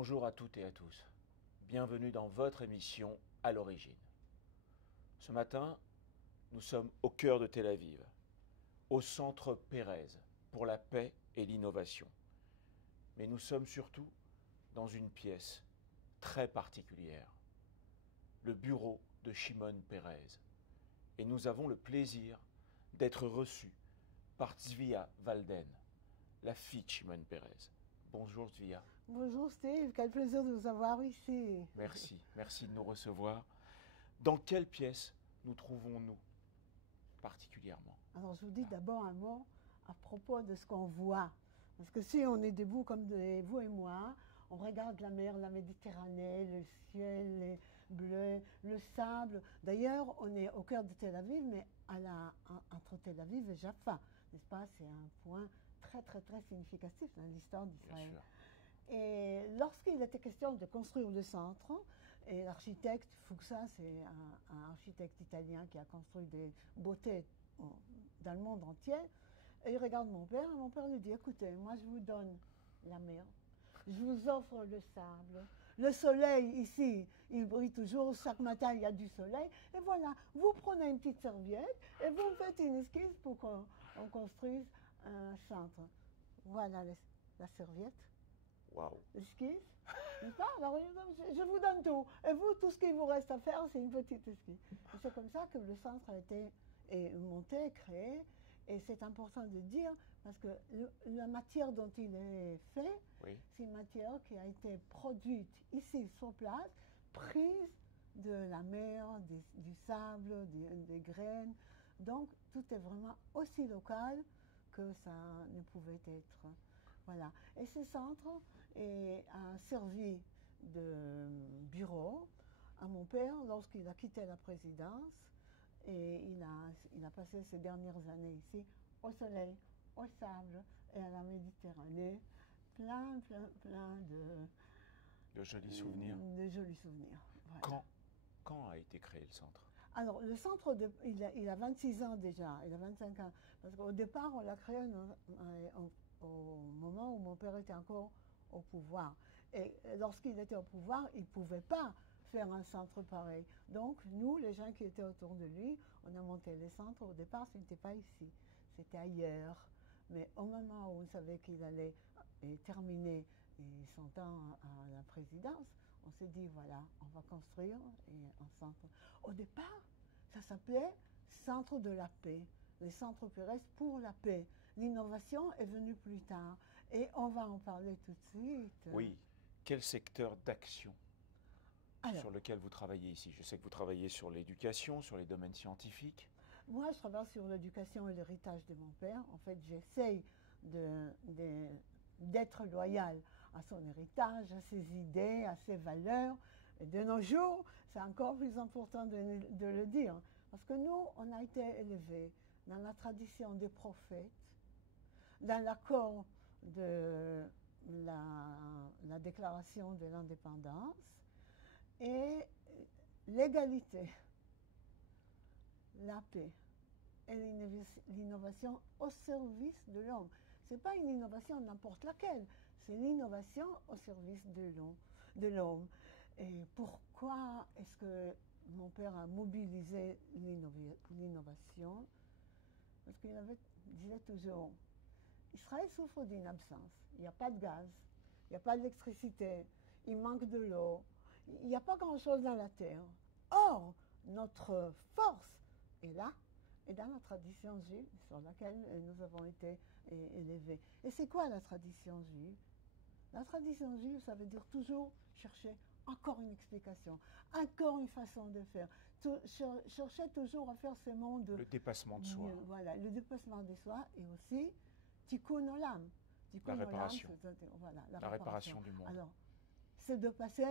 Bonjour à toutes et à tous. Bienvenue dans votre émission À l'origine. Ce matin, nous sommes au cœur de Tel Aviv, au centre Pérez pour la paix et l'innovation. Mais nous sommes surtout dans une pièce très particulière, le bureau de Shimon Peres. Et nous avons le plaisir d'être reçus par Tzvia Walden, la fille de Shimon Peres. Bonjour Tzvia. Bonjour Steve, quel plaisir de vous avoir ici. Merci de nous recevoir. Dans quelle pièce nous trouvons-nous particulièrement? Alors je vous dis d'abord un mot à propos de ce qu'on voit. Parce que si on est debout comme vous et moi, on regarde la mer, la Méditerranée, le ciel bleu, le sable. D'ailleurs, on est au cœur de Tel Aviv, mais entre Tel Aviv et Jaffa, n'est-ce pas? C'est un point très significatif dans l'histoire d'Israël. Et lorsqu'il était question de construire le centre, et l'architecte Fuchsa, c'est un architecte italien qui a construit des beautés dans le monde entier, et il regarde mon père, et mon père lui dit, écoutez, moi je vous donne la mer, je vous offre le sable, le soleil ici, il brille toujours, chaque matin il y a du soleil, et voilà, vous prenez une petite serviette, et vous me faites une esquisse pour qu'on construise un centre. Voilà la serviette. Waouh! Esquisse, n'est-ce pas? Alors, je vous donne tout. Et vous, tout ce qu'il vous reste à faire, c'est une petite esquisse. Et c'est comme ça que le centre a été monté, créé. Et c'est important de dire, parce que la matière dont il est fait, oui, c'est une matière qui a été produite ici, sur place, prise de la mer, du sable, des graines. Donc, tout est vraiment aussi local que ça ne pouvait être. Voilà. Et ce centre a servi de bureau à mon père lorsqu'il a quitté la présidence et il a passé ses dernières années ici au soleil, au sable et à la Méditerranée. Plein de jolis souvenirs. De jolis souvenirs. Voilà. Quand a été créé le centre? Alors, le centre, il a 26 ans déjà, il a 25 ans. Parce qu'au départ, on l'a créé au moment où mon père était encore au pouvoir. Et lorsqu'il était au pouvoir, il ne pouvait pas faire un centre pareil. Donc, nous, les gens qui étaient autour de lui, on a monté les centres. Au départ, ce n'était pas ici, c'était ailleurs. Mais au moment où on savait qu'il allait terminer son temps à la présidence, on s'est dit, voilà, on va construire un centre. Au départ, ça s'appelait Centre de la paix. Les centres Pérez pour la paix. L'innovation est venue plus tard. Et on va en parler tout de suite. Oui. Quel secteur d'action sur lequel vous travaillez ici? Je sais que vous travaillez sur l'éducation, sur les domaines scientifiques. Moi, je travaille sur l'éducation et l'héritage de mon père. En fait, j'essaye d'être loyal à son héritage, à ses idées, à ses valeurs. Et de nos jours, c'est encore plus important de le dire. Parce que nous, on a été élevés dans la tradition des prophètes, dans l'accord de la déclaration de l'indépendance et l'égalité, la paix et l'innovation au service de l'homme. Ce n'est pas une innovation n'importe laquelle, c'est l'innovation au service de l'homme. Et pourquoi est-ce que mon père a mobilisé l'innovation? Parce qu'il disait toujours, Israël souffre d'une absence. Il n'y a pas de gaz, il n'y a pas d'électricité, il manque de l'eau, il n'y a pas grand-chose dans la terre. Or, notre force est là, et dans la tradition juive sur laquelle nous avons été élevés. Et c'est quoi la tradition juive? La tradition juive, ça veut dire toujours chercher encore une explication, encore une façon de faire. Chercher toujours à faire ce monde... Le dépassement de soi. Voilà, le dépassement de soi et aussi tikkun olam. La réparation. Voilà, la réparation du monde. Alors, c'est de passer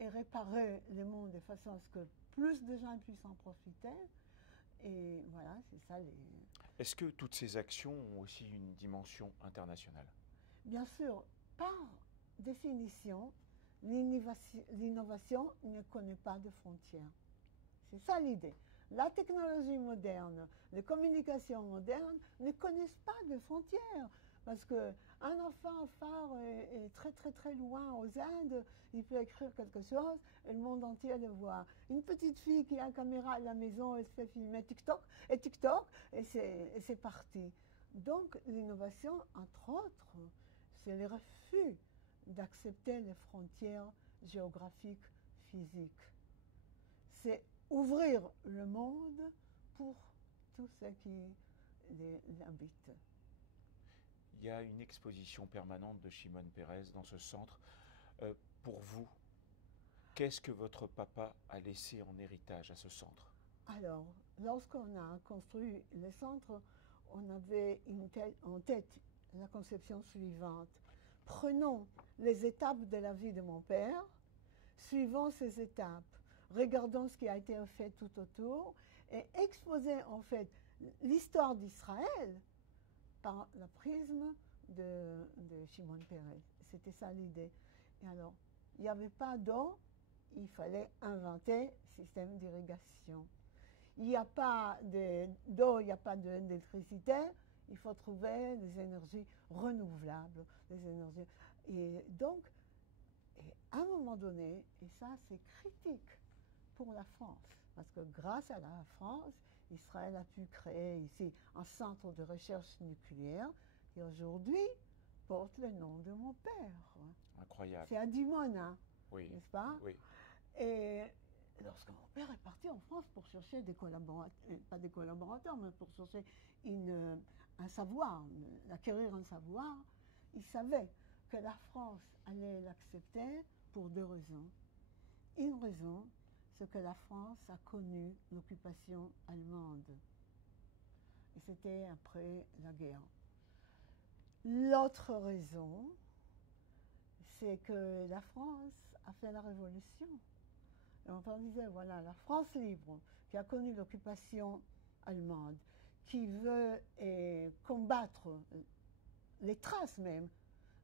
et réparer le monde de façon à ce que plus de gens puissent en profiter. Et voilà, c'est ça les... Est-ce que toutes ces actions ont aussi une dimension internationale? Bien sûr, par définition, l'innovation ne connaît pas de frontières. C'est ça l'idée. La technologie moderne, les communications modernes ne connaissent pas de frontières. Parce qu'un enfant phare est très très très loin aux Indes, il peut écrire quelque chose et le monde entier le voit. Une petite fille qui a une caméra à la maison, elle se fait filmer TikTok, et c'est parti. Donc l'innovation, entre autres, c'est le refus d'accepter les frontières géographiques, physiques. C'est ouvrir le monde pour tous ceux qui l'habitent. Il y a une exposition permanente de Shimon Peres dans ce centre. Pour vous, qu'est-ce que votre papa a laissé en héritage à ce centre? Alors, lorsqu'on a construit le centre, on avait en tête la conception suivante. Prenons les étapes de la vie de mon père, suivons ces étapes, regardons ce qui a été fait tout autour et exposons en fait l'histoire d'Israël par le prisme de Shimon Peres. C'était ça l'idée. Et alors, il n'y avait pas d'eau, il fallait inventer un système d'irrigation. Il n'y a pas d'eau, il n'y a pas d'électricité, il faut trouver des énergies renouvelables, des énergies. Et donc, à un moment donné, et ça c'est critique pour la France, parce que grâce à la France, Israël a pu créer ici un centre de recherche nucléaire qui aujourd'hui porte le nom de mon père. Incroyable. C'est à Dimona, oui. N'est-ce pas? Oui. Et lorsque mon père est parti en France pour chercher des collaborateurs, pas des collaborateurs, mais pour chercher un savoir, acquérir un savoir, il savait que la France allait l'accepter pour deux raisons. Une raison, c'est que la France a connu l'occupation allemande. Et c'était après la guerre. L'autre raison, c'est que la France a fait la révolution. Et on disait, voilà, la France libre, qui a connu l'occupation allemande, qui veut combattre les traces même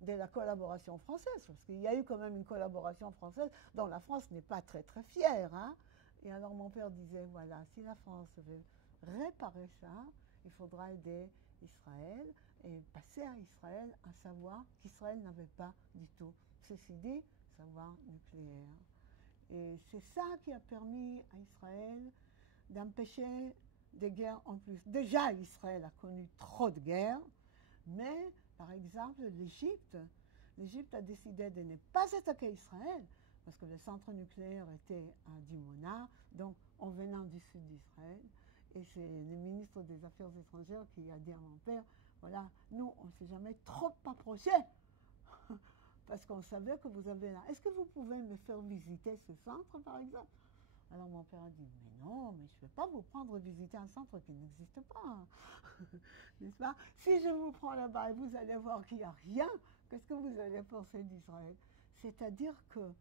de la collaboration française, parce qu'il y a eu quand même une collaboration française dont la France n'est pas très très fière. Hein. Et alors mon père disait, voilà, si la France veut réparer ça, il faudra aider Israël et passer à Israël un savoir qu'Israël n'avait pas du tout. Ceci dit, savoir nucléaire. Et c'est ça qui a permis à Israël d'empêcher des guerres en plus. Déjà, Israël a connu trop de guerres, mais par exemple, l'Égypte a décidé de ne pas attaquer Israël, parce que le centre nucléaire était à Dimona, donc en venant du sud d'Israël. Et c'est le ministre des Affaires étrangères qui a dit à mon père, voilà, nous, on ne s'est jamais trop approchés, parce qu'on savait que vous avez là. Est-ce que vous pouvez me faire visiter ce centre, par exemple? Alors mon père a dit, mais non, mais je ne vais pas vous prendre visiter un centre qui n'existe pas. N'est-ce pas? Si je vous prends là-bas et vous allez voir qu'il n'y a rien, qu'est-ce que vous allez penser d'Israël? C'est-à-dire que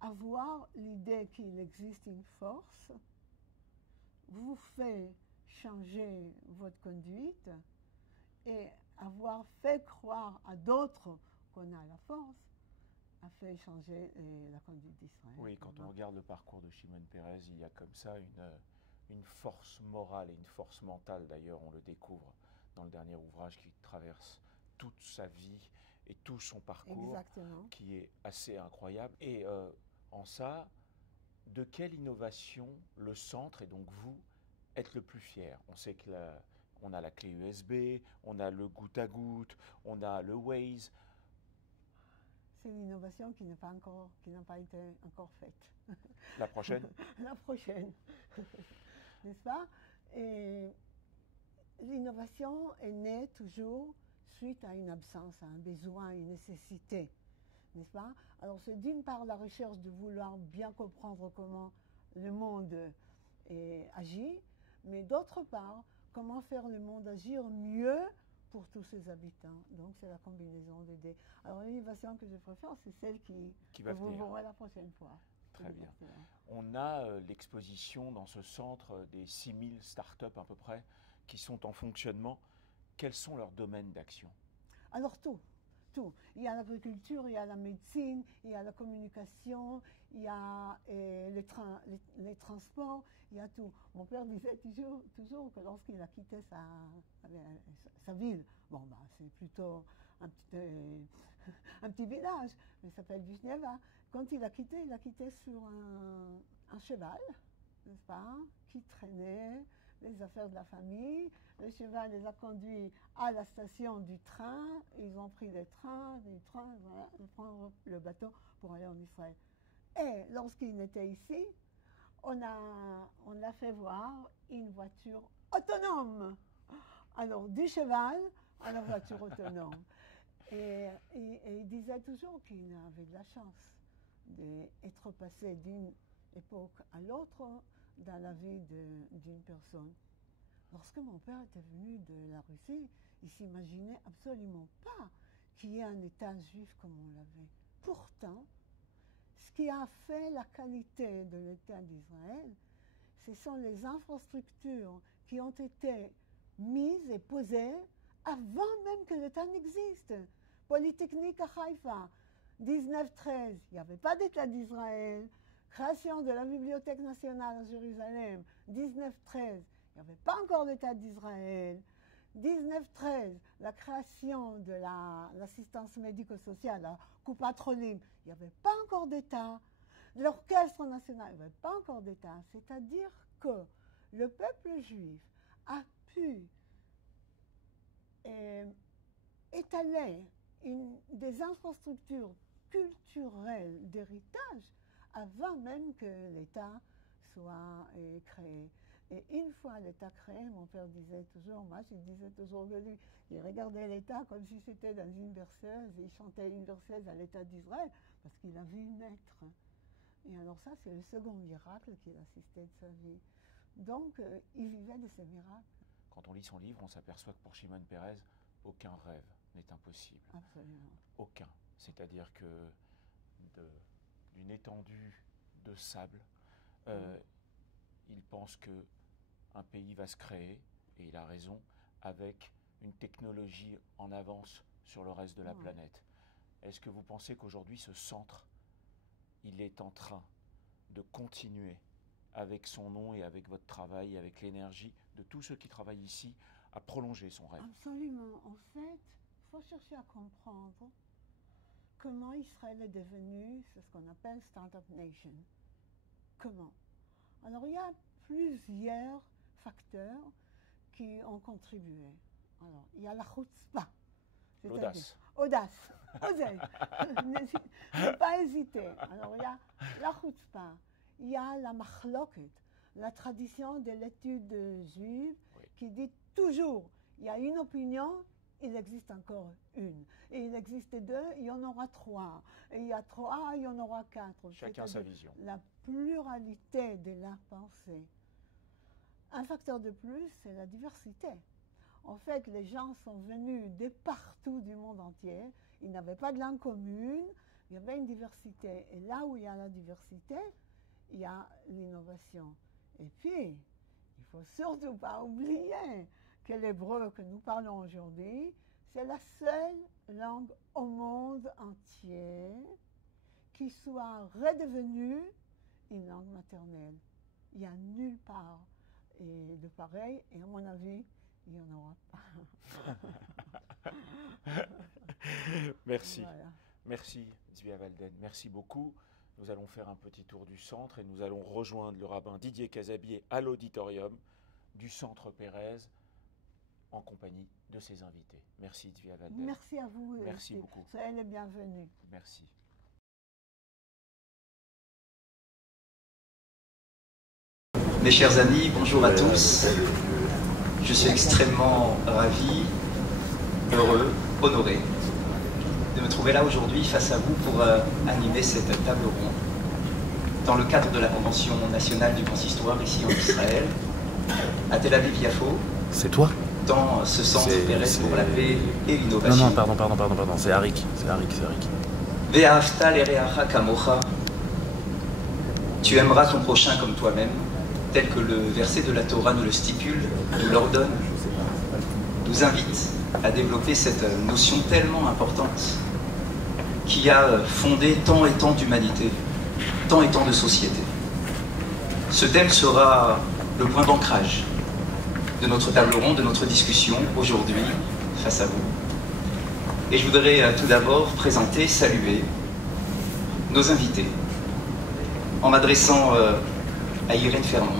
avoir l'idée qu'il existe une force vous fait changer votre conduite, et avoir fait croire à d'autres qu'on a la force a fait changer la conduite d'Israël. Oui, quand on regarde le parcours de Shimon Peres, il y a comme ça une force morale et une force mentale, d'ailleurs, on le découvre dans le dernier ouvrage, qui traverse toute sa vie et tout son parcours, Exactement. Qui est assez incroyable. Et en ça, de quelle innovation le centre, et donc vous, êtes le plus fier? On sait que on a la clé USB, on a le goutte à goutte, on a le Waze. C'est une innovation qui n'a pas été encore faite. La prochaine? La prochaine. N'est-ce pas? Et l'innovation est née toujours suite à une absence, à un besoin, à une nécessité. N'est-ce pas? Alors c'est d'une part la recherche de vouloir bien comprendre comment le monde agit, mais d'autre part, comment faire le monde agir mieux pour tous ses habitants. Donc c'est la combinaison des deux. Alors l'innovation que je préfère, c'est celle que vous verrez la prochaine fois. Très bien. On a l'exposition dans ce centre des 6000 startups à peu près qui sont en fonctionnement. Quels sont leurs domaines d'action? Alors tout. tout. Il y a l'agriculture, il y a la médecine, il y a la communication, il y a les transports, il y a tout. Mon père disait toujours que lorsqu'il a quitté sa ville, bon, bah, c'est plutôt un petit village, mais ça s'appelle Vishneva. Quand il a quitté sur un cheval, n'est-ce pas, qui traînait les affaires de la famille. Le cheval les a conduits à la station du train. Ils ont pris le train, voilà, ils prennent le bateau pour aller en Israël. Et lorsqu'il était ici, on l'a fait voir une voiture autonome. Alors, du cheval à la voiture autonome. Et il disait toujours qu'il avait de la chance d'être passé d'une époque à l'autre dans la vie d'une personne. Lorsque mon père était venu de la Russie, il ne s'imaginait absolument pas qu'il y ait un État juif comme on l'avait. Pourtant, ce qui a fait la qualité de l'État d'Israël, ce sont les infrastructures qui ont été mises et posées avant même que l'État n'existe. Polytechnique à Haïfa, 1913, il n'y avait pas d'État d'Israël. Création de la Bibliothèque nationale à Jérusalem, 1913, il n'y avait pas encore l'État d'Israël. 1913, la création de l'assistance médico-sociale, la Coupat Cholim, il n'y avait pas encore d'État. L'Orchestre national, il n'y avait pas encore d'État. C'est-à-dire que le peuple juif a pu étaler des infrastructures culturelles d'héritage avant même que l'État soit créé. Et une fois l'État créé, mon père disait toujours, moi je disais toujours de lui, il regardait l'État comme si c'était dans une berceuse, il chantait une berceuse à l'État d'Israël, parce qu'il a vu naître. Et alors ça, c'est le second miracle qu'il assistait de sa vie. Donc, il vivait de ces miracles. Quand on lit son livre, on s'aperçoit que pour Shimon Peres, aucun rêve n'est impossible. Absolument. Aucun. C'est-à-dire que d'une étendue de sable, il pense qu'un pays va se créer, et il a raison, avec une technologie en avance sur le reste de la planète. Est-ce que vous pensez qu'aujourd'hui, ce centre, il est en train de continuer avec son nom et avec votre travail, avec l'énergie de tous ceux qui travaillent ici, à prolonger son rêve? Absolument. En fait, il faut chercher à comprendre comment Israël est devenu ce qu'on appelle Startup Nation. Comment? Alors, il y a plusieurs facteurs qui ont contribué. Alors, il y a la chutzpah. L'audace. Audace. Osez. Ne pas hésiter. Alors, il y a la chutzpah. Il y a la machloket, la tradition de l'étude juive qui dit toujours, il y a une opinion, il existe encore une. Et il existe deux, il y en aura trois. Et il y a trois, il y en aura quatre. Chacun sa vision. La pluralité de la pensée. Un facteur de plus, c'est la diversité. En fait, les gens sont venus de partout du monde entier. Ils n'avaient pas de langue commune. Il y avait une diversité. Et là où il y a la diversité, il y a l'innovation. Et puis, il ne faut surtout pas oublier que l'hébreu que nous parlons aujourd'hui, c'est la seule langue au monde entier qui soit redevenue une langue maternelle. Il n'y a nulle part de pareil, et à mon avis, il n'y en aura pas. Merci. Voilà. Merci, Tzvia Walden. Merci beaucoup. Nous allons faire un petit tour du centre et nous allons rejoindre le rabbin Didier Casabier à l'auditorium du Centre Peres en compagnie de ses invités. Merci, Tzvia Walden. Merci à vous. Merci beaucoup. Soyez les bienvenus. Merci. Mes chers amis, bonjour à tous. Je suis extrêmement ravi, heureux, honoré de me trouver là aujourd'hui face à vous pour animer cette table ronde dans le cadre de la Convention nationale du consistoire ici en Israël, à Tel Aviv-Yafo. C'est toi? Dans ce centre Peres pour la paix et l'innovation. Non, pardon, c'est Arik. Ve'ahavta l'ereacha kamocha. Tu aimeras ton prochain comme toi-même, tel que le verset de la Torah nous le stipule, nous l'ordonne, nous invite à développer cette notion tellement importante qui a fondé tant et tant d'humanité, tant et tant de sociétés. Ce thème sera le point d'ancrage de notre table ronde, de notre discussion aujourd'hui face à vous. Et je voudrais tout d'abord présenter, saluer nos invités en m'adressant à Irène Fermont.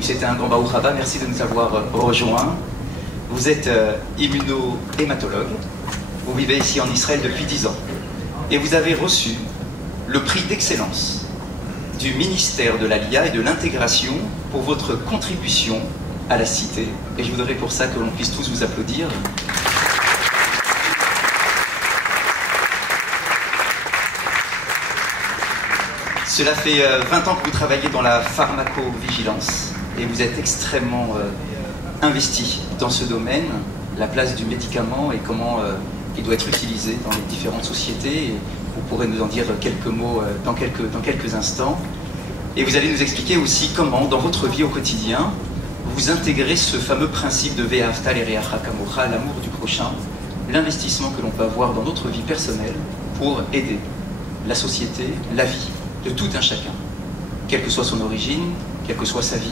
C'était un grand Baruch Haba, merci de nous avoir rejoints. Vous êtes immuno-hématologue, vous vivez ici en Israël depuis 10 ans et vous avez reçu le prix d'excellence du ministère de l'Aliyah et de l'intégration pour votre contribution à la cité. Et je voudrais pour ça que l'on puisse tous vous applaudir. Cela fait 20 ans que vous travaillez dans la pharmacovigilance et vous êtes extrêmement investi dans ce domaine, la place du médicament et comment il doit être utilisé dans les différentes sociétés. Et vous pourrez nous en dire quelques mots dans quelques instants. Et vous allez nous expliquer aussi comment, dans votre vie au quotidien, vous intégrez ce fameux principe de Ve'ahavta l'ereacha kamocha, l'amour du prochain, l'investissement que l'on peut avoir dans notre vie personnelle pour aider la société, la vie de tout un chacun, quelle que soit son origine, quelle que soit sa vie,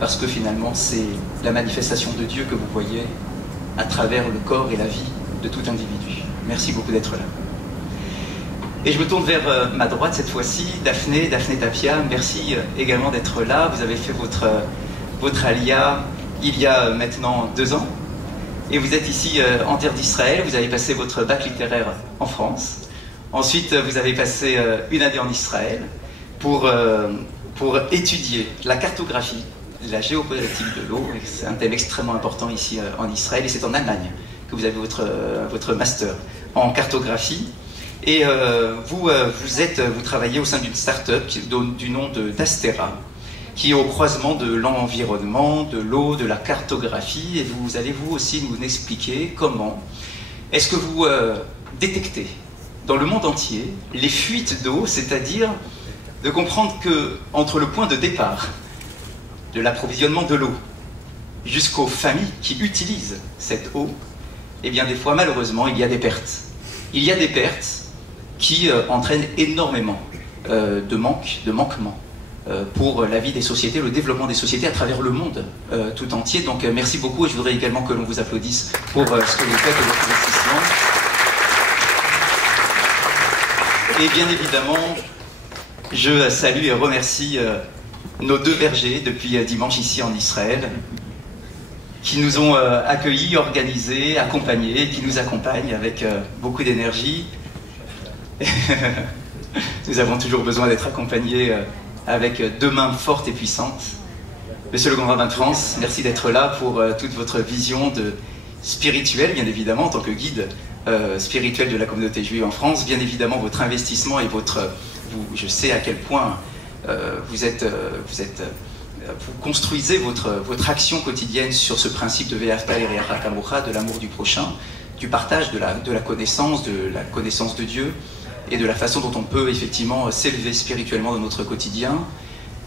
parce que finalement c'est la manifestation de Dieu que vous voyez à travers le corps et la vie de tout individu. Merci beaucoup d'être là. Et je me tourne vers ma droite cette fois-ci, Daphné Tapia, merci également d'être là. Vous avez fait votre Aliyah il y a maintenant 2 ans, et vous êtes ici en terre d'Israël, vous avez passé votre bac littéraire en France. Ensuite, vous avez passé une année en Israël pour étudier la cartographie, la géopolitique de l'eau. C'est un thème extrêmement important ici en Israël, et c'est en Allemagne que vous avez votre master en cartographie. Et vous travaillez au sein d'une start-up du nom d'Astera, qui est au croisement de l'environnement, de l'eau, de la cartographie, et vous allez vous aussi nous expliquer comment est-ce que vous détectez dans le monde entier les fuites d'eau, c'est-à-dire de comprendre que entre le point de départ de l'approvisionnement de l'eau jusqu'aux familles qui utilisent cette eau, eh bien des fois malheureusement il y a des pertes. Il y a des pertes qui entraînent énormément de manquements pour la vie des sociétés, le développement des sociétés à travers le monde tout entier. Donc merci beaucoup, et je voudrais également que l'on vous applaudisse pour ce que vous faites et votre investissement. Et bien évidemment, je salue et remercie nos 2 bergers depuis dimanche ici en Israël, qui nous ont accueillis, organisés, accompagnés, et qui nous accompagnent avec beaucoup d'énergie. Nous avons toujours besoin d'être accompagnés avec 2 mains fortes et puissantes. Monsieur le Grand Rabbin de France, merci d'être là pour toute votre vision spirituelle, bien évidemment, en tant que guide spirituel de la communauté juive en France, bien évidemment votre investissement et je sais à quel point vous construisez votre action quotidienne sur ce principe de Ve'ahavta l'ereacha kamocha, de l'amour du prochain, du partage de la connaissance de Dieu, et de la façon dont on peut effectivement s'élever spirituellement dans notre quotidien.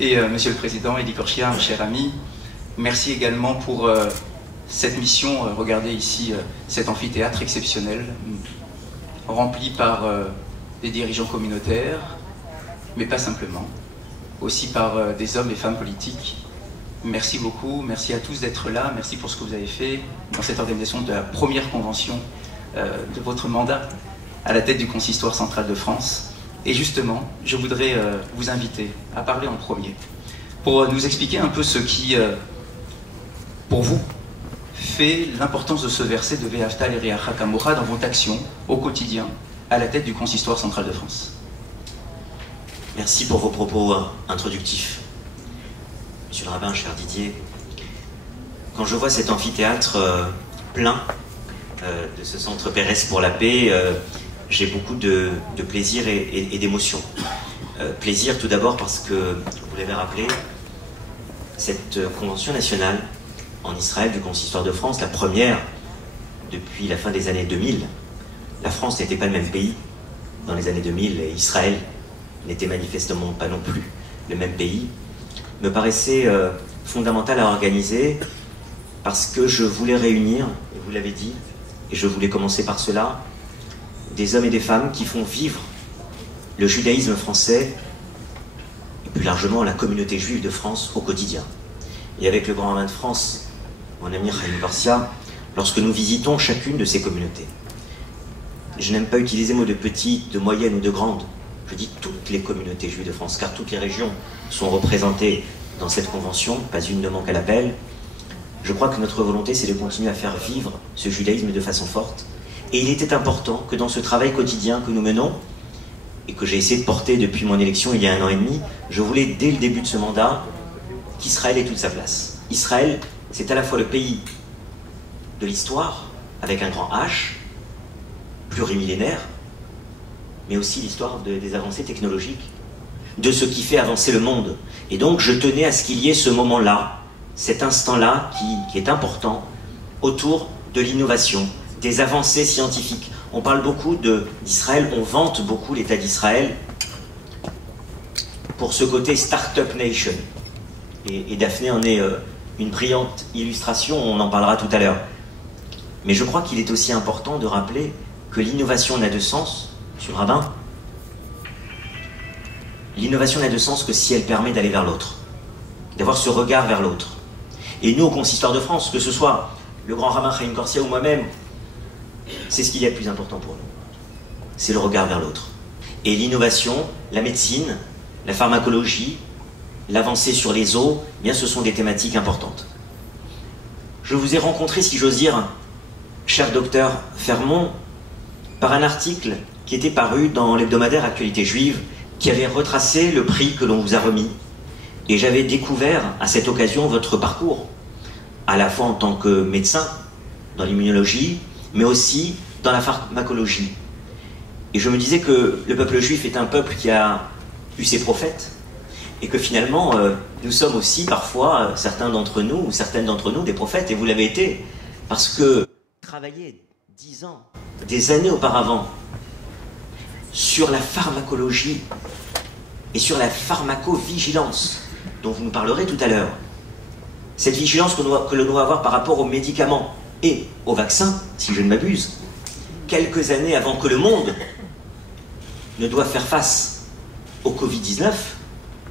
Et Monsieur le Président, Eli Korshia, cher ami, merci également pour cette mission. Regardez ici cet amphithéâtre exceptionnel, rempli par des dirigeants communautaires, mais pas simplement, aussi par des hommes et femmes politiques. Merci beaucoup, merci à tous d'être là, merci pour ce que vous avez fait dans cette organisation de la première convention de votre mandat à la tête du Consistoire central de France. Et justement, je voudrais vous inviter à parler en premier, pour nous expliquer un peu ce qui, pour vous, fait l'importance de ce verset de Ve'ahavta l'ereacha kamocha dans votre action au quotidien à la tête du Consistoire central de France. Merci pour vos propos introductifs. Monsieur le rabbin, cher Didier, quand je vois cet amphithéâtre plein de ce centre Pérez pour la paix, j'ai beaucoup de plaisir et d'émotion. Plaisir tout d'abord parce que, vous l'avez rappelé, cette convention nationale en Israël du Consistoire de France, la première depuis la fin des années 2000, la France n'était pas le même pays dans les années 2000 et Israël n'était manifestement pas non plus le même pays, me paraissait fondamental à organiser parce que je voulais réunir, et vous l'avez dit, et je voulais commencer par cela, des hommes et des femmes qui font vivre le judaïsme français et plus largement la communauté juive de France au quotidien. Et avec le grand rabbin de France, mon ami Chaim Garcia, lorsque nous visitons chacune de ces communautés. Je n'aime pas utiliser le mot de petite, de moyenne ou de grande. Je dis toutes les communautés juives de France, car toutes les régions sont représentées dans cette convention, pas une ne manque à l'appel. Je crois que notre volonté, c'est de continuer à faire vivre ce judaïsme de façon forte. Et il était important que dans ce travail quotidien que nous menons, et que j'ai essayé de porter depuis mon élection il y a 1 an et demi, je voulais, dès le début de ce mandat, qu'Israël ait toute sa place. Israël, c'est à la fois le pays de l'histoire, avec un grand H, plurimillénaire, mais aussi l'histoire des avancées technologiques, de ce qui fait avancer le monde. Et donc je tenais à ce qu'il y ait ce moment-là, cet instant-là qui est important, autour de l'innovation, des avancées scientifiques. On parle beaucoup d'Israël, on vante beaucoup l'État d'Israël pour ce côté Startup Nation. Et Daphné en est une brillante illustration, on en parlera tout à l'heure. Mais je crois qu'il est aussi important de rappeler que l'innovation n'a de sens, monsieur le rabbin, l'innovation n'a de sens que si elle permet d'aller vers l'autre, d'avoir ce regard vers l'autre. Et nous, au Consistoire de France, que ce soit le grand rabbin Chaim Garcia ou moi-même, c'est ce qu'il y a de plus important pour nous. C'est le regard vers l'autre. Et l'innovation, la médecine, la pharmacologie, l'avancée sur les eaux, eh bien ce sont des thématiques importantes. Je vous ai rencontré, si j'ose dire, cher docteur Fermont, par un article qui était paru dans l'hebdomadaire Actualité Juive, qui avait retracé le prix que l'on vous a remis. Et j'avais découvert à cette occasion votre parcours, à la fois en tant que médecin, dans l'immunologie, mais aussi dans la pharmacologie. Et je me disais que le peuple juif est un peuple qui a eu ses prophètes, et que finalement, nous sommes aussi parfois, certains d'entre nous, ou certaines d'entre nous, des prophètes, et vous l'avez été, parce que travailler 10 ans, des années auparavant, sur la pharmacologie et sur la pharmacovigilance, dont vous nous parlerez tout à l'heure. Cette vigilance que l'on doit avoir par rapport aux médicaments et aux vaccins, si je ne m'abuse, quelques années avant que le monde ne doive faire face au Covid-19,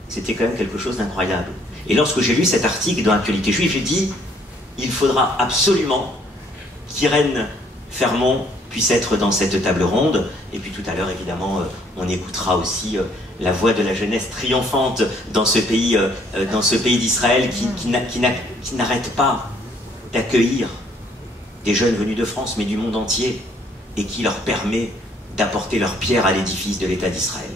c'était quand même quelque chose d'incroyable. Et lorsque j'ai lu cet article dans l'Actualité Juive, j'ai dit, il faudra absolument qu'Irène Fermont puisse être dans cette table ronde. Et puis tout à l'heure, évidemment, on écoutera aussi la voix de la jeunesse triomphante dans ce pays d'Israël qui n'arrête pas d'accueillir des jeunes venus de France, mais du monde entier, et qui leur permet d'apporter leur pierre à l'édifice de l'État d'Israël.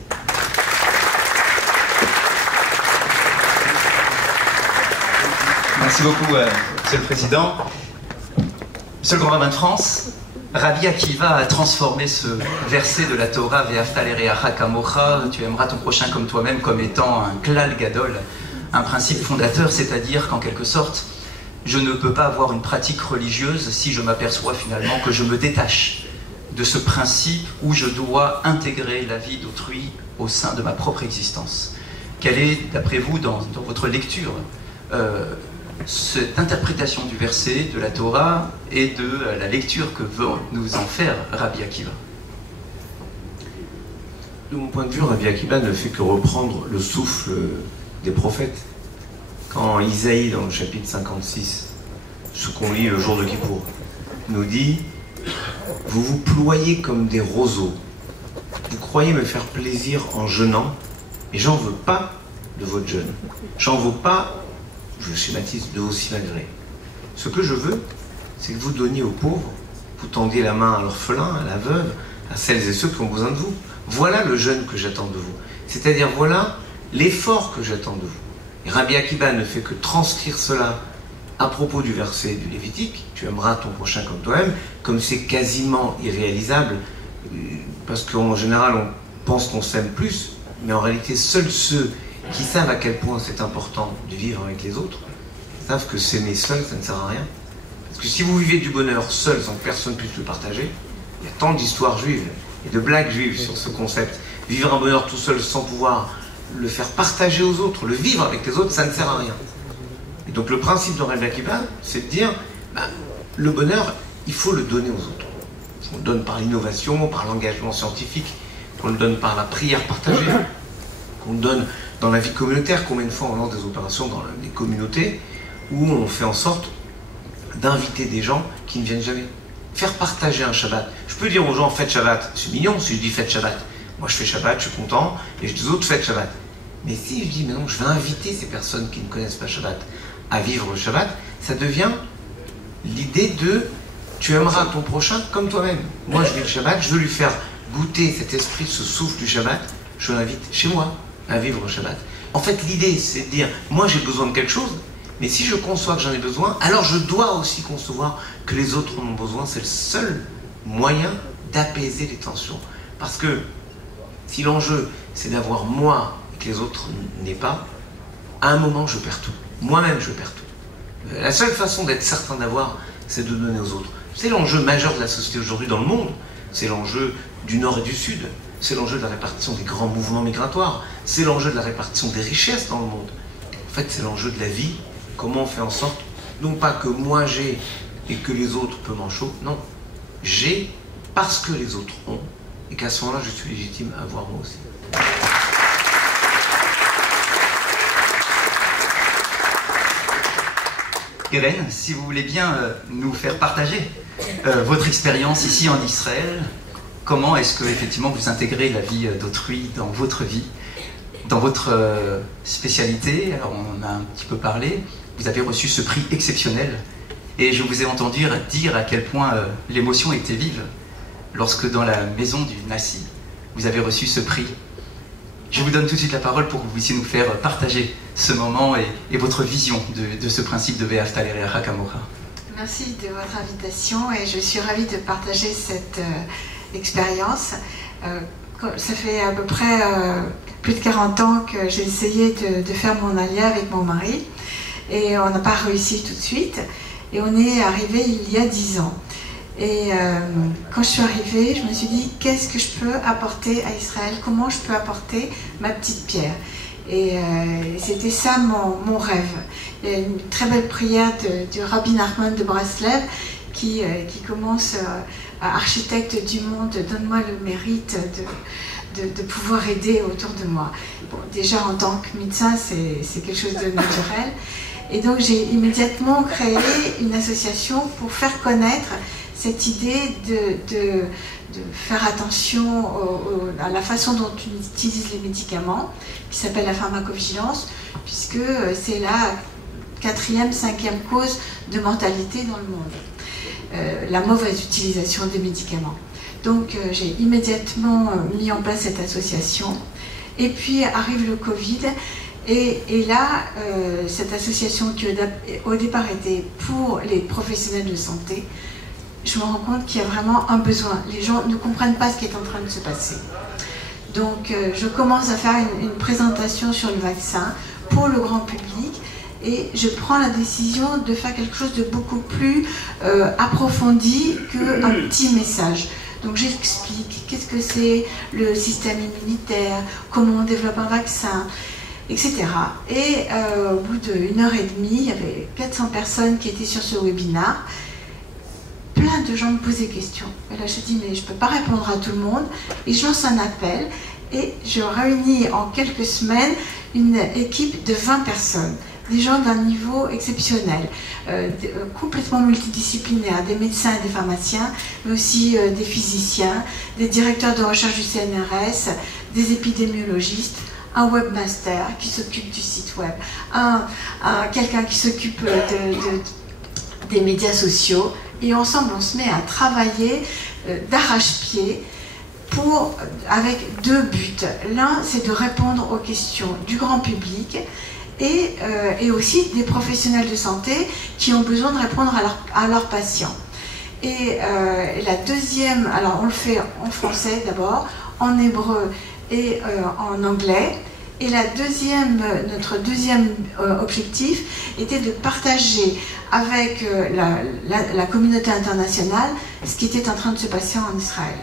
Merci beaucoup, Monsieur le Président. Monsieur le Grand Rabbin de France, Rabbi Akiva a transformé ce verset de la Torah, Ve'afta l'ereacha kamocha, tu aimeras ton prochain comme toi-même, comme étant un klal gadol, un principe fondateur, c'est-à-dire qu'en quelque sorte, je ne peux pas avoir une pratique religieuse si je m'aperçois finalement que je me détache de ce principe où je dois intégrer la vie d'autrui au sein de ma propre existence. Quelle est, d'après vous, dans votre lecture, cette interprétation du verset de la Torah et de la lecture que veut nous en faire Rabbi Akiva? De mon point de vue, Rabbi Akiva ne fait que reprendre le souffle des prophètes. Quand Isaïe, dans le chapitre 56, ce qu'on lit le jour de Kippour, nous dit « Vous vous ployez comme des roseaux, vous croyez me faire plaisir en jeûnant, et j'en veux pas de votre jeûne. J'en veux pas, je schématise, de vos simagrées. Ce que je veux, c'est que vous donniez aux pauvres, vous tendiez la main à l'orphelin, à la veuve, à celles et ceux qui ont besoin de vous. Voilà le jeûne que j'attends de vous. C'est-à-dire, voilà l'effort que j'attends de vous. » Et Rabbi Akiva ne fait que transcrire cela à propos du verset du Lévitique, tu aimeras ton prochain comme toi-même, comme c'est quasiment irréalisable, parce qu'en général on pense qu'on s'aime plus, mais en réalité seuls ceux qui savent à quel point c'est important de vivre avec les autres, savent que s'aimer seul, ça ne sert à rien. Parce que si vous vivez du bonheur seul sans que personne puisse le partager, il y a tant d'histoires juives et de blagues juives sur ce concept. Vivre un bonheur tout seul sans pouvoir le faire partager aux autres, le vivre avec les autres, ça ne sert à rien. Et donc le principe de Rabbi Akiva, c'est de dire, le bonheur, il faut le donner aux autres. qu'on le donne par l'innovation, par l'engagement scientifique, qu'on le donne par la prière partagée, qu'on le donne dans la vie communautaire. Combien de fois on lance des opérations dans les communautés où on fait en sorte d'inviter des gens qui ne viennent jamais. Faire partager un Shabbat. Je peux dire aux gens faites Shabbat, c'est mignon si je dis faites Shabbat. Moi je fais Shabbat, je suis content, et je dis aux autres faites Shabbat. Mais si je dis mais non, je vais inviter ces personnes qui ne connaissent pas Shabbat à vivre le Shabbat, ça devient l'idée de tu aimeras ton prochain comme toi-même. Moi je vis le Shabbat, je veux lui faire goûter cet esprit, ce souffle du Shabbat, je l'invite chez moi à vivre le Shabbat. En fait l'idée c'est de dire moi j'ai besoin de quelque chose, mais si je conçois que j'en ai besoin, alors je dois aussi concevoir que les autres en ont besoin. C'est le seul moyen d'apaiser les tensions. Parce que si l'enjeu c'est d'avoir moi et que les autres n'aient pas, à un moment je perds tout. Moi-même je perds tout. La seule façon d'être certain d'avoir, c'est de donner aux autres. C'est l'enjeu majeur de la société aujourd'hui dans le monde. C'est l'enjeu du Nord et du Sud. C'est l'enjeu de la répartition des grands mouvements migratoires. C'est l'enjeu de la répartition des richesses dans le monde. En fait, c'est l'enjeu de la vie. Comment on fait en sorte, non pas que moi j'ai et que les autres peu m'en chauffent, non. J'ai parce que les autres ont, et qu'à ce moment-là, je suis légitime à avoir moi aussi. Keren, si vous voulez bien nous faire partager votre expérience ici en Israël, comment est-ce que effectivement vous intégrez la vie d'autrui dans votre vie, dans votre spécialité? Alors on en a un petit peu parlé, vous avez reçu ce prix exceptionnel et je vous ai entendu dire à quel point l'émotion était vive lorsque dans la maison du Nasi, vous avez reçu ce prix. Je vous donne tout de suite la parole pour que vous puissiez nous faire partager ce moment et votre vision de ce principe de Ve'ahavta l'Reacha Kamocha. Merci de votre invitation et je suis ravie de partager cette expérience. Ça fait à peu près plus de 40 ans que j'ai essayé de faire mon alia avec mon mari et on n'a pas réussi tout de suite et on est arrivé il y a 10 ans. Et quand je suis arrivée, je me suis dit qu'est-ce que je peux apporter à Israël, comment je peux apporter ma petite pierre. Et c'était ça mon rêve. Il y a une très belle prière du Rabbi Nachman de Breslev qui commence architecte du monde, donne-moi le mérite de pouvoir aider autour de moi. Bon, déjà en tant que médecin, c'est quelque chose de naturel. Et donc j'ai immédiatement créé une association pour faire connaître cette idée de faire attention à la façon dont on utilise les médicaments, qui s'appelle la pharmacovigilance, puisque c'est la 4e, 5e cause de mortalité dans le monde, la mauvaise utilisation des médicaments. Donc j'ai immédiatement mis en place cette association, et puis arrive le Covid, et là, cette association qui au départ était pour les professionnels de santé, je me rends compte qu'il y a vraiment un besoin. Les gens ne comprennent pas ce qui est en train de se passer. Donc je commence à faire une présentation sur le vaccin pour le grand public et je prends la décision de faire quelque chose de beaucoup plus approfondi qu'un petit message. Donc j'explique qu'est-ce que c'est le système immunitaire, comment on développe un vaccin, etc. Et au bout d'1 heure et demie, il y avait 400 personnes qui étaient sur ce webinaire. Plein de gens me posaient des questions. Et là, je dis, mais je ne peux pas répondre à tout le monde. Et je lance un appel et je réunis en quelques semaines une équipe de 20 personnes. Des gens d'un niveau exceptionnel, complètement multidisciplinaires, des médecins et des pharmaciens, mais aussi des physiciens, des directeurs de recherche du CNRS, des épidémiologistes, un webmaster qui s'occupe du site web, quelqu'un qui s'occupe des médias sociaux. Et ensemble, on se met à travailler d'arrache-pied avec 2 buts. L'un, c'est de répondre aux questions du grand public et aussi des professionnels de santé qui ont besoin de répondre à leurs patients. Et la deuxième, alors on le fait en français d'abord, en hébreu et en anglais. Et notre deuxième objectif était de partager avec la communauté internationale ce qui était en train de se passer en Israël.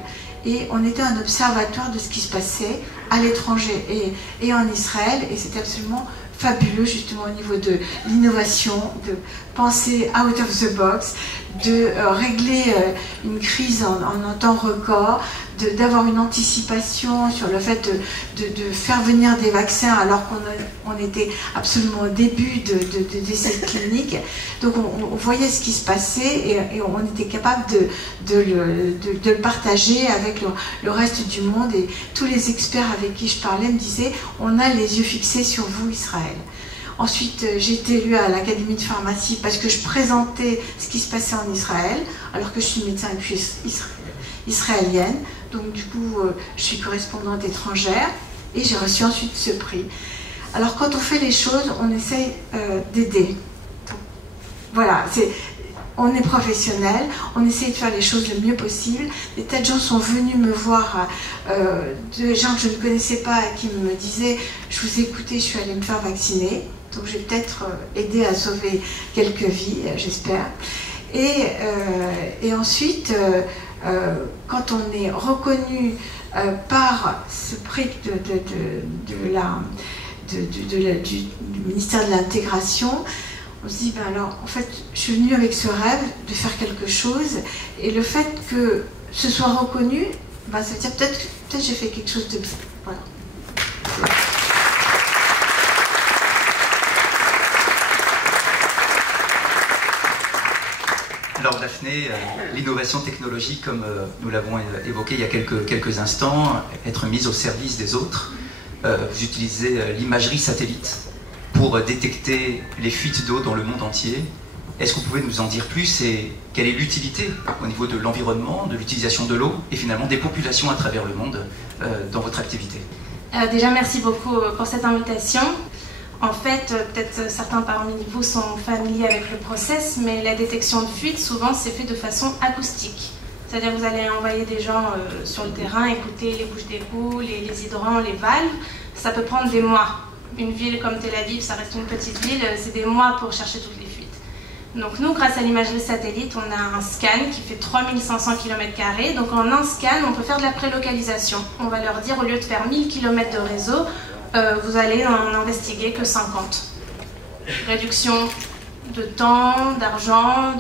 Et on était un observatoire de ce qui se passait à l'étranger et en Israël, et c'était absolument fabuleux justement au niveau de l'innovation, de penser out of the box, de régler une crise en un temps record, d'avoir une anticipation sur le fait de faire venir des vaccins alors qu'on était absolument au début d'essais cliniques. Donc on voyait ce qui se passait et on était capable de le partager avec le reste du monde. Et tous les experts avec qui je parlais me disaient « on a les yeux fixés sur vous, Israël ». Ensuite, j'ai été élue à l'Académie de pharmacie parce que je présentais ce qui se passait en Israël, alors que je suis médecin et que je suis israélienne. Donc du coup, je suis correspondante étrangère et j'ai reçu ensuite ce prix. Alors quand on fait les choses, on essaye d'aider. Voilà, on est professionnel, on essaye de faire les choses le mieux possible. Des tas de gens sont venus me voir, de gens que je ne connaissais pas et qui me disaient « je vous ai écouté, je suis allée me faire vacciner ». Donc je vais peut-être aider à sauver quelques vies, j'espère. Et ensuite, quand on est reconnu par ce prix du ministère de l'intégration, on se dit, ben alors, en fait, je suis venue avec ce rêve de faire quelque chose, et le fait que ce soit reconnu, ben, ça veut dire peut-être j'ai fait quelque chose de bien. Voilà. Alors Daphné, l'innovation technologique, comme nous l'avons évoqué il y a quelques instants, être mise au service des autres. Vous utilisez l'imagerie satellite pour détecter les fuites d'eau dans le monde entier. Est-ce que vous pouvez nous en dire plus et quelle est l'utilité au niveau de l'environnement, de l'utilisation de l'eau et finalement des populations à travers le monde dans votre activité? Déjà, merci beaucoup pour cette invitation. En fait, peut-être certains parmi vous sont familiers avec le process, mais la détection de fuite, souvent, c'est fait de façon acoustique. C'est-à-dire que vous allez envoyer des gens sur le terrain, écouter les bouches d'égout, les hydrants, les valves. Ça peut prendre des mois. Une ville comme Tel Aviv, ça reste une petite ville, c'est des mois pour chercher toutes les fuites. Donc nous, grâce à l'imagerie satellite, on a un scan qui fait 3500 km². Donc en un scan, on peut faire de la prélocalisation. On va leur dire, au lieu de faire 1000 km de réseau, vous allez en investiguer que 50. Réduction de temps, d'argent,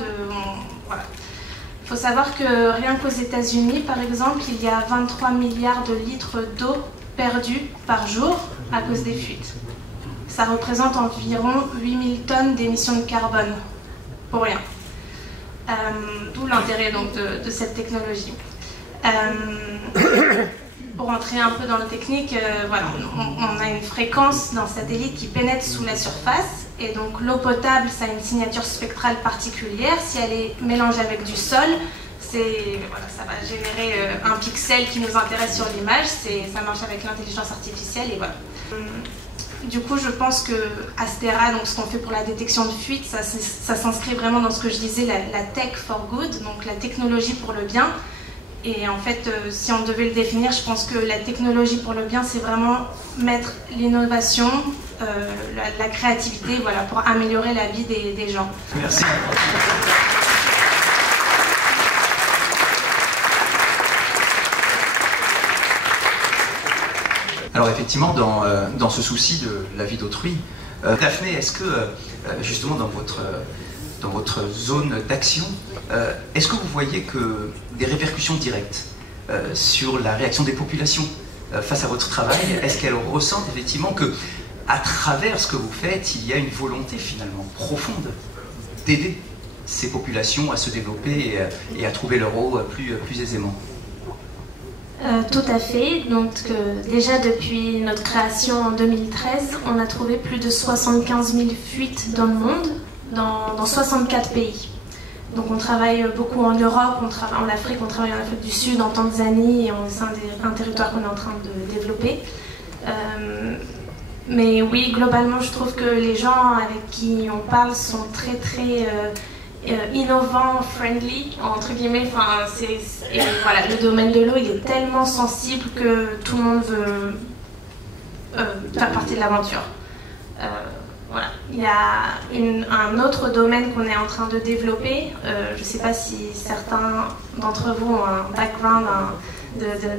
voilà. Il faut savoir que rien qu'aux États-Unis, par exemple, il y a 23 milliards de litres d'eau perdus par jour à cause des fuites. Ça représente environ 8000 tonnes d'émissions de carbone, pour rien. D'où l'intérêt donc de cette technologie. Pour entrer un peu dans le technique, voilà, on a une fréquence d'un satellite qui pénètre sous la surface, et donc l'eau potable, ça a une signature spectrale particulière. Si elle est mélangée avec du sol, voilà, ça va générer un pixel qui nous intéresse sur l'image. Ça marche avec l'intelligence artificielle, et voilà. Du coup, je pense que Astera, donc ce qu'on fait pour la détection de fuite, ça s'inscrit vraiment dans ce que je disais, la tech for good, donc la technologie pour le bien. Et en fait, si on devait le définir, je pense que la technologie pour le bien, c'est vraiment mettre l'innovation, la créativité, voilà, pour améliorer la vie des gens. Merci. Alors effectivement, dans ce souci de la vie d'autrui, Daphné, est-ce que justement dans votre zone d'action, est-ce que vous voyez que des répercussions directes sur la réaction des populations face à votre travail? Est-ce qu'elles ressentent effectivement que, à travers ce que vous faites, il y a une volonté finalement profonde d'aider ces populations à se développer et à trouver leur eau plus aisément? Tout à fait. Donc déjà depuis notre création en 2013, on a trouvé plus de 75 000 fuites dans le monde, dans 64 pays. Donc on travaille beaucoup en Europe, en Afrique, on travaille en Afrique du Sud, en Tanzanie, et c'est un territoire qu'on est en train de développer. Mais oui, globalement, je trouve que les gens avec qui on parle sont très très innovants, friendly, entre guillemets. Enfin, et voilà, le domaine de l'eau, il est tellement sensible que tout le monde veut faire partie de l'aventure. Voilà. Il y a un autre domaine qu'on est en train de développer. Je ne sais pas si certains d'entre vous ont un background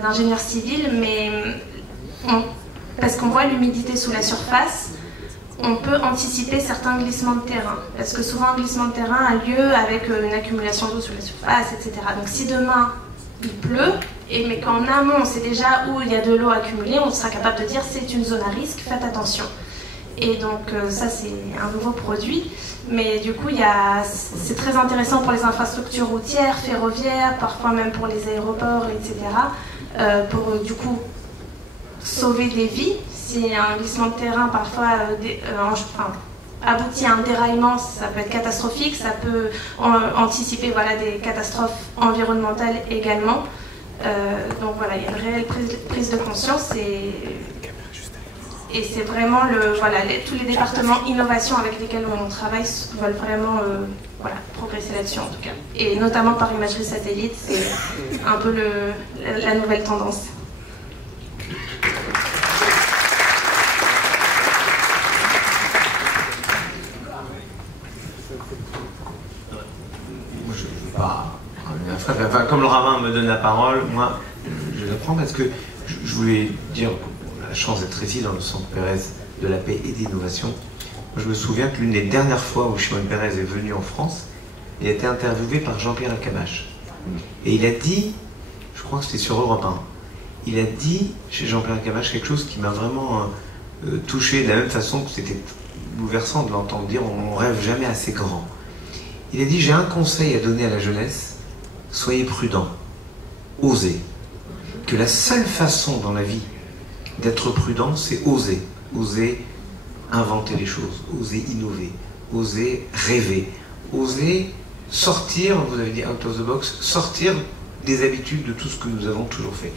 d'ingénieur civil, mais parce qu'on voit l'humidité sous la surface, on peut anticiper certains glissements de terrain. Parce que souvent, un glissement de terrain a lieu avec une accumulation d'eau sur la surface, etc. Donc si demain, il pleut, mais qu'en amont, on sait déjà où il y a de l'eau accumulée, on sera capable de dire c'est une zone à risque, faites attention. Et donc ça, c'est un nouveau produit. Mais du coup, c'est très intéressant pour les infrastructures routières, ferroviaires, parfois même pour les aéroports, etc. Pour du coup sauver des vies. Si un glissement de terrain parfois aboutit à un déraillement, ça peut être catastrophique, ça peut anticiper voilà, des catastrophes environnementales également. Donc voilà, il y a une réelle prise de conscience et c'est vraiment tous les départements innovation avec lesquels on travaille veulent vraiment progresser là-dessus en tout cas. Et notamment par imagerie satellite, c'est un peu la nouvelle tendance. Enfin, comme le rabbin me donne la parole, moi, je vais la prendre parce que je voulais dire, la chance d'être ici dans le centre Pérez de la paix et d'innovation. Moi, je me souviens que l'une des dernières fois où Shimon Peres est venu en France, il a été interviewé par Jean-Pierre Elkabbach. Et il a dit, je crois que c'était sur Europe 1, il a dit chez Jean-Pierre Elkabbach quelque chose qui m'a vraiment touché, de la même façon que c'était bouleversant de l'entendre dire on rêve jamais assez grand. Il a dit j'ai un conseil à donner à la jeunesse, soyez prudents, osez. Que la seule façon dans la vie d'être prudent, c'est oser. Oser inventer les choses, oser innover, oser rêver, oser sortir, vous avez dit out of the box, sortir des habitudes de tout ce que nous avons toujours fait.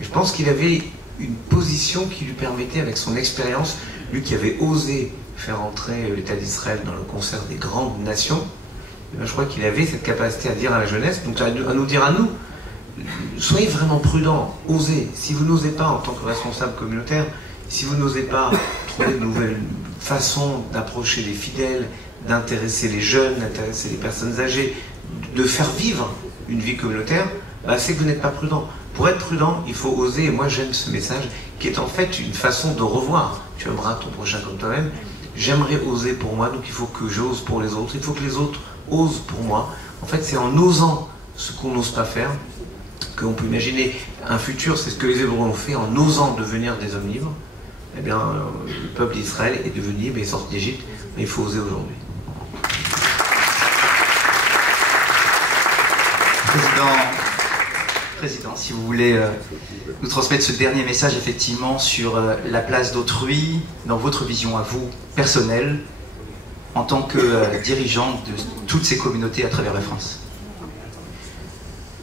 Et je pense qu'il avait une position qui lui permettait, avec son expérience, lui qui avait osé faire entrer l'État d'Israël dans le concert des grandes nations, et bien je crois qu'il avait cette capacité à dire à la jeunesse, donc à nous dire à nous, soyez vraiment prudents, osez. Si vous n'osez pas en tant que responsable communautaire, si vous n'osez pas trouver de nouvelles façons d'approcher les fidèles, d'intéresser les jeunes, d'intéresser les personnes âgées, de faire vivre une vie communautaire, bah, c'est que vous n'êtes pas prudent. Pour être prudent, il faut oser, et moi j'aime ce message, qui est en fait une façon de revoir. Tu aimeras ton prochain comme toi-même. J'aimerais oser pour moi, donc il faut que j'ose pour les autres, il faut que les autres osent pour moi. En fait, c'est en osant ce qu'on n'ose pas faire qu'on peut imaginer un futur, c'est ce que les Hébreux ont fait en osant devenir des hommes libres. Eh bien, le peuple d'Israël est devenu libre et est sorti d'Égypte, mais il faut oser aujourd'hui. Président, si vous voulez nous transmettre ce dernier message effectivement sur la place d'autrui dans votre vision à vous, personnelle, en tant que dirigeant de toutes ces communautés à travers la France.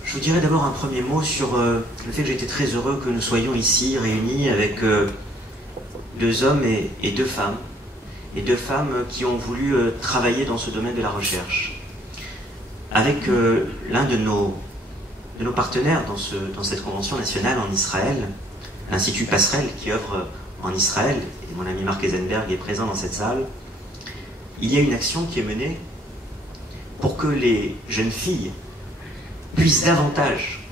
Je vous dirais d'abord un premier mot sur le fait que j'ai été très heureux que nous soyons ici réunis avec deux hommes et deux femmes qui ont voulu travailler dans ce domaine de la recherche. Avec l'un de nos partenaires dans cette convention nationale en Israël, l'Institut Passerelle qui œuvre en Israël, et mon ami Marc Eisenberg est présent dans cette salle, il y a une action qui est menée pour que les jeunes filles puissent davantage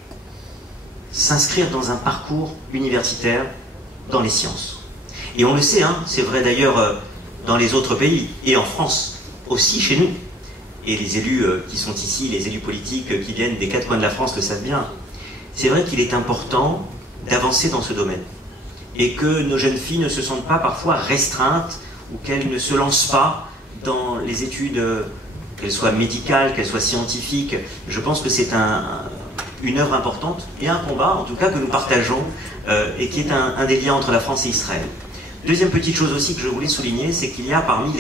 s'inscrire dans un parcours universitaire dans les sciences. Et on le sait, hein, c'est vrai d'ailleurs dans les autres pays, et en France, aussi chez nous. Et les élus qui sont ici, les élus politiques qui viennent des quatre coins de la France le savent bien. C'est vrai qu'il est important d'avancer dans ce domaine. Et que nos jeunes filles ne se sentent pas parfois restreintes ou qu'elles ne se lancent pas dans les études, qu'elles soient médicales, qu'elles soient scientifiques. Je pense que c'est une œuvre importante et un combat, en tout cas, que nous partageons et qui est un des liens entre la France et Israël. Deuxième petite chose aussi que je voulais souligner, c'est qu'il y a parmi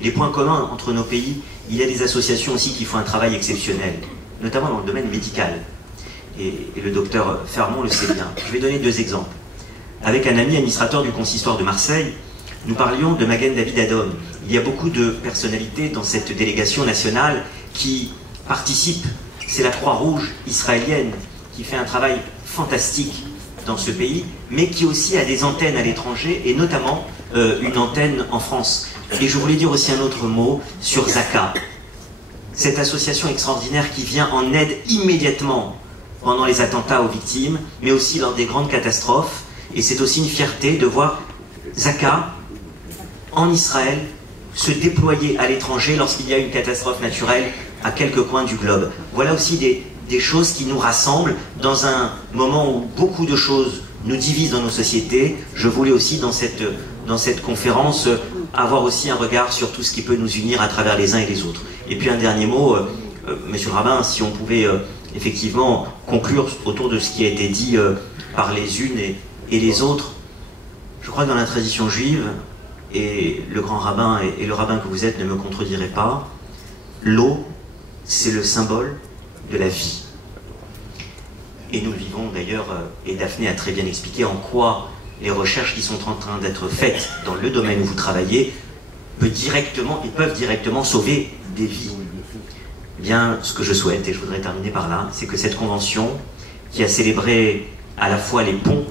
les points communs entre nos pays, il y a des associations aussi qui font un travail exceptionnel, notamment dans le domaine médical. Et le docteur Fermont le sait bien. Je vais donner deux exemples. Avec un ami administrateur du consistoire de Marseille, nous parlions de Magen David Adom. Il y a beaucoup de personnalités dans cette délégation nationale qui participent. C'est la Croix-Rouge israélienne qui fait un travail fantastique dans ce pays, mais qui aussi a des antennes à l'étranger, et notamment une antenne en France. Et je voulais dire aussi un autre mot sur Zaka, cette association extraordinaire qui vient en aide immédiatement pendant les attentats aux victimes, mais aussi lors des grandes catastrophes. Et c'est aussi une fierté de voir Zaka en Israël, se déployer à l'étranger lorsqu'il y a une catastrophe naturelle à quelques coins du globe. Voilà aussi des choses qui nous rassemblent dans un moment où beaucoup de choses nous divisent dans nos sociétés. Je voulais aussi dans cette conférence avoir aussi un regard sur tout ce qui peut nous unir à travers les uns et les autres. Et puis un dernier mot, Monsieur le rabbin, si on pouvait effectivement conclure autour de ce qui a été dit par les unes et les autres. Je crois que dans la tradition juive, et le grand rabbin et le rabbin que vous êtes ne me contrediraient pas, l'eau, c'est le symbole de la vie. Et nous le vivons d'ailleurs, et Daphné a très bien expliqué en quoi les recherches qui sont en train d'être faites dans le domaine où vous travaillez peuvent directement sauver des vies. Eh bien, ce que je souhaite, et je voudrais terminer par là, c'est que cette convention, qui a célébré à la fois les ponts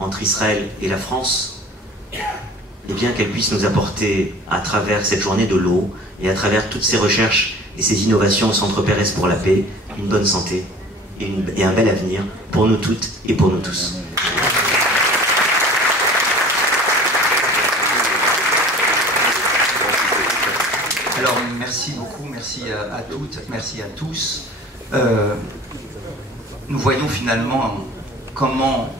entre Israël et la France, eh bien qu'elle puisse nous apporter, à travers cette journée de l'eau, et à travers toutes ces recherches et ces innovations au Centre Pérez pour la paix, une bonne santé et un bel avenir pour nous toutes et pour nous tous. Alors, merci beaucoup, merci à toutes, merci à tous. Nous voyons finalement comment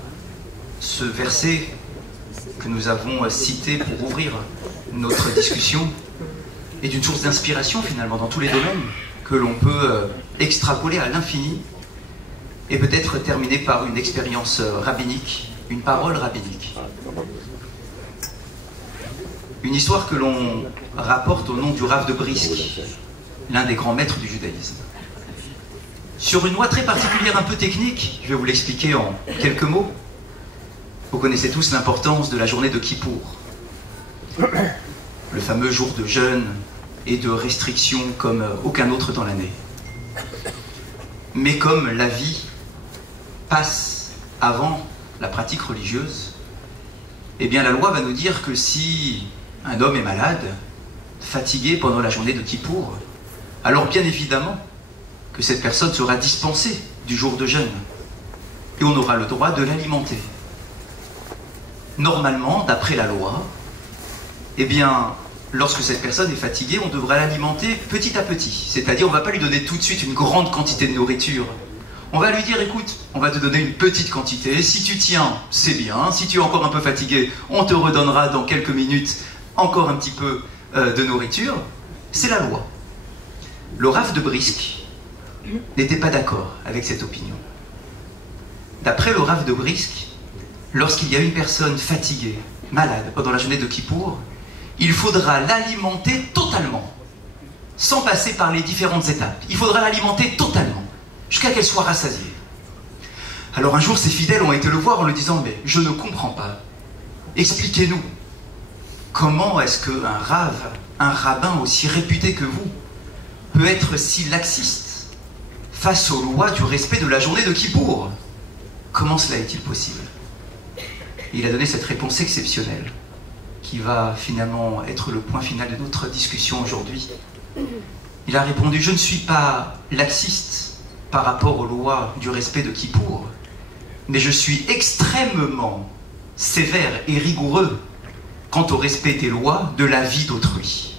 ce verset que nous avons cité pour ouvrir notre discussion est une source d'inspiration finalement dans tous les domaines que l'on peut extrapoler à l'infini et peut-être terminer par une expérience rabbinique, une parole rabbinique. Une histoire que l'on rapporte au nom du Rav de Brisk, l'un des grands maîtres du judaïsme. Sur une loi très particulière, un peu technique, je vais vous l'expliquer en quelques mots. Vous connaissez tous l'importance de la journée de Kippour, le fameux jour de jeûne et de restriction comme aucun autre dans l'année. Mais comme la vie passe avant la pratique religieuse, eh bien la loi va nous dire que si un homme est malade, fatigué pendant la journée de Kippour, alors bien évidemment que cette personne sera dispensée du jour de jeûne et on aura le droit de l'alimenter. Normalement, d'après la loi, eh bien, lorsque cette personne est fatiguée, on devra l'alimenter petit à petit. C'est-à-dire, on ne va pas lui donner tout de suite une grande quantité de nourriture. On va lui dire, écoute, on va te donner une petite quantité. Si tu tiens, c'est bien. Si tu es encore un peu fatigué, on te redonnera dans quelques minutes encore un petit peu de nourriture. C'est la loi. Le Rav de Brisk n'était pas d'accord avec cette opinion. D'après le Rav de Brisk, lorsqu'il y a une personne fatiguée, malade, pendant la journée de Kippour, il faudra l'alimenter totalement, sans passer par les différentes étapes. Il faudra l'alimenter totalement, jusqu'à qu'elle soit rassasiée. Alors un jour, ses fidèles ont été le voir en lui disant « Mais je ne comprends pas. Expliquez-nous. Comment est-ce qu'un rave, un rabbin aussi réputé que vous, peut être si laxiste face aux lois du respect de la journée de Kippour? Comment cela est-il possible ?» Il a donné cette réponse exceptionnelle qui va finalement être le point final de notre discussion aujourd'hui. Il a répondu « Je ne suis pas laxiste par rapport aux lois du respect de Kippour, mais je suis extrêmement sévère et rigoureux quant au respect des lois de la vie d'autrui.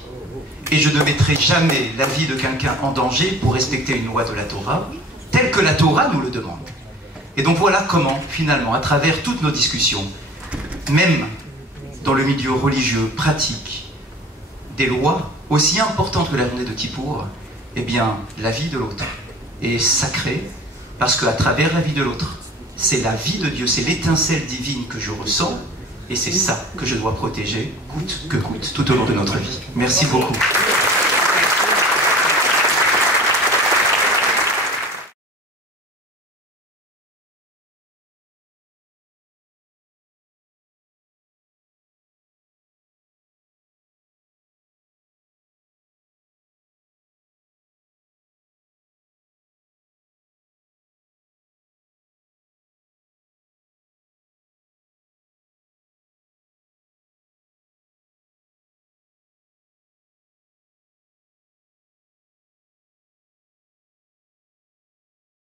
Et je ne mettrai jamais la vie de quelqu'un en danger pour respecter une loi de la Torah, telle que la Torah nous le demande. » Et donc voilà comment, finalement, à travers toutes nos discussions, même dans le milieu religieux, pratique, des lois aussi importantes que la journée de Kippour, eh bien, la vie de l'autre est sacrée, parce qu'à travers la vie de l'autre, c'est la vie de Dieu, c'est l'étincelle divine que je ressens, et c'est ça que je dois protéger, coûte que coûte, tout au long de notre vie. Merci beaucoup.